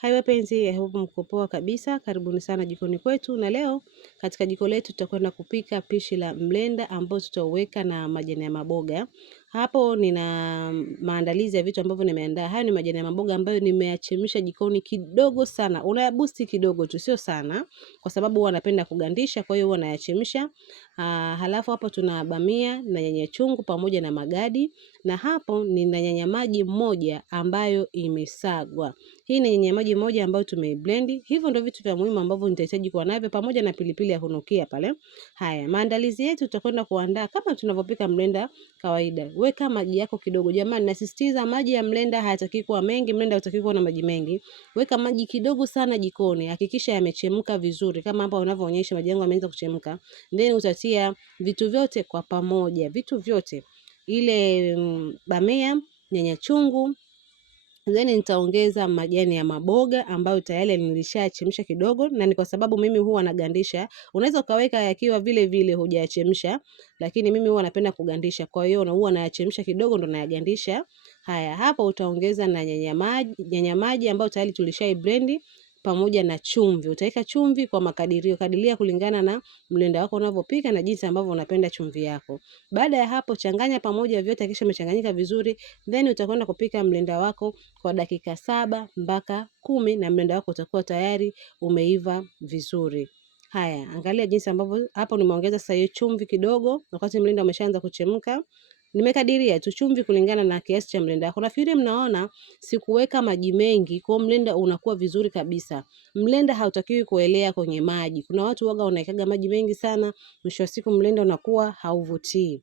Hai wapenzi, I hope mko poa kabisa. Karibuni sana jikoni kwetu, na leo katika jiko letu tutakwenda kupika pishi la mlenda ambao tutaweka na majani ya maboga. Hapo nina maandalizi ya vitu ambavyo nimeandaa. Hayo ni majani ya maboga ambayo nimeachemsha jikoni kidogo sana. Unayabusti kidogo tu, sio sana, kwa sababu huwa napenda kugandisha, kwa hiyo huwa nayachemsha. Halafu hapo tuna bamia na nyanya chungu pamoja na magadi, na hapo nina nyanya maji moja ambayo imesagwa. Hii ni nyanya maji moja ambayo tumeblend. Hivyo ndio vitu vya muhimu ambavyo nitahitaji kuwa navyo pamoja na pilipili ya kunukia pale. Haya, maandalizi yetu tutakwenda kuandaa kama tunavyopika mlenda kawaida. Weka maji yako kidogo. Jamani, nasisitiza maji ya mlenda hayataki kuwa mengi, mlenda hutaki kuwa na maji mengi. Weka maji kidogo sana jikoni. Hakikisha yamechemka vizuri. Kama hapa unavyoonyesha maji yangu yameanza kuchemka. Then utatia vitu vyote kwa pamoja. Vitu vyote. Ile bamia, nyanya chungu, then nitaongeza majani ya maboga ambayo tayari nilishachemsha kidogo, na ni kwa sababu mimi huwa nagandisha. Unaweza ukaweka yakiwa vile vile hujayachemsha, lakini mimi huwa napenda kugandisha. Kwa hiyo na huwa nayachemsha kidogo ndo nayagandisha. Haya, hapa utaongeza na nyanya maji ambayo tayari tulishai blend pamoja na chumvi. Utaweka chumvi kwa makadirio, kadiria kulingana na mlenda wako unavyopika na jinsi ambavyo unapenda chumvi yako. Baada ya hapo changanya pamoja vyote, kisha umechanganyika vizuri, then utakwenda kupika mlenda wako kwa dakika 7 mpaka 10 na mlenda wako utakuwa tayari umeiva vizuri. Haya, angalia jinsi ambavyo hapo nimeongeza sasa hiyo chumvi kidogo wakati mlenda umeshaanza kuchemka. Nimekadiria tu chumvi kulingana na kiasi cha mlenda wako. Nafikiri mnaona sikuweka maji mengi, kwa mlenda unakuwa vizuri kabisa. Mlenda hautakiwi kuelea kwenye maji. Kuna watu waga wanaikaga maji mengi sana, mwisho wa siku mlenda unakuwa hauvutii.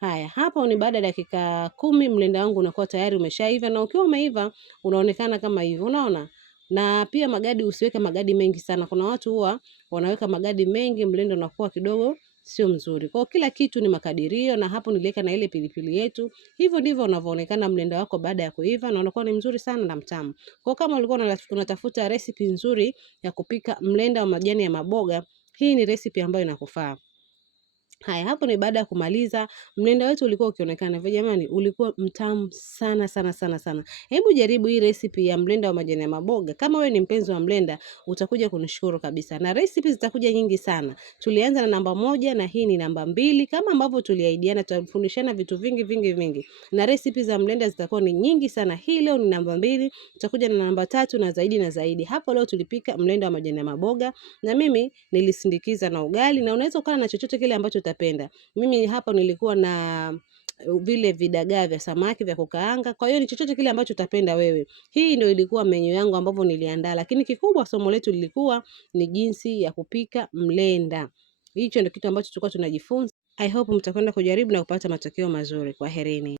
Haya, hapa ni baada ya dakika 10 mlenda wangu unakuwa tayari umeshaiva, na ukiwa umeiva unaonekana kama hivyo, unaona? Na pia magadi, usiweke magadi mengi sana. Kuna watu huwa wanaweka magadi mengi, mlenda unakuwa kidogo sio mzuri. Kwa kila kitu ni makadirio, na hapo niliweka na ile pilipili yetu. Hivyo ndivyo unavyoonekana mlenda wako baada ya kuiva, na unakuwa ni mzuri sana na mtamu. Kwa kama ulikuwa unatafuta recipe nzuri ya kupika mlenda wa majani ya maboga, hii ni recipe ambayo inakufaa. Haya, hapo ni baada ya kumaliza. Mlenda wetu ulikuwa ukionekana hivyo jamani, ulikuwa mtamu sana sana sana sana. Hebu jaribu hii recipe ya mlenda wa majani ya maboga. Kama wewe ni mpenzi wa mlenda, utakuja kunishukuru kabisa. Na recipe zitakuja nyingi sana. Tulianza na namba 1 na hii ni namba 2. Kama ambavyo tuliahidiana, tutafundishana vitu vingi vingi vingi. Na recipe za mlenda zitakuwa ni nyingi sana. Hii leo ni namba 2, tutakuja na namba 3 na zaidi na zaidi. Hapo leo tulipika mlenda wa majani ya maboga, na mimi nilisindikiza na ugali, na unaweza ukala na chochote kile ambacho utapenda. Mimi hapa nilikuwa na vile vidagaa vya samaki vya kukaanga. Kwa hiyo ni chochote kile ambacho utapenda wewe. Hii ndio ilikuwa menyu yangu ambavyo niliandaa, lakini kikubwa somo letu lilikuwa ni jinsi ya kupika mlenda. Hicho ndio kitu ambacho tulikuwa tunajifunza. I hope mtakwenda kujaribu na kupata matokeo mazuri. Kwaherini.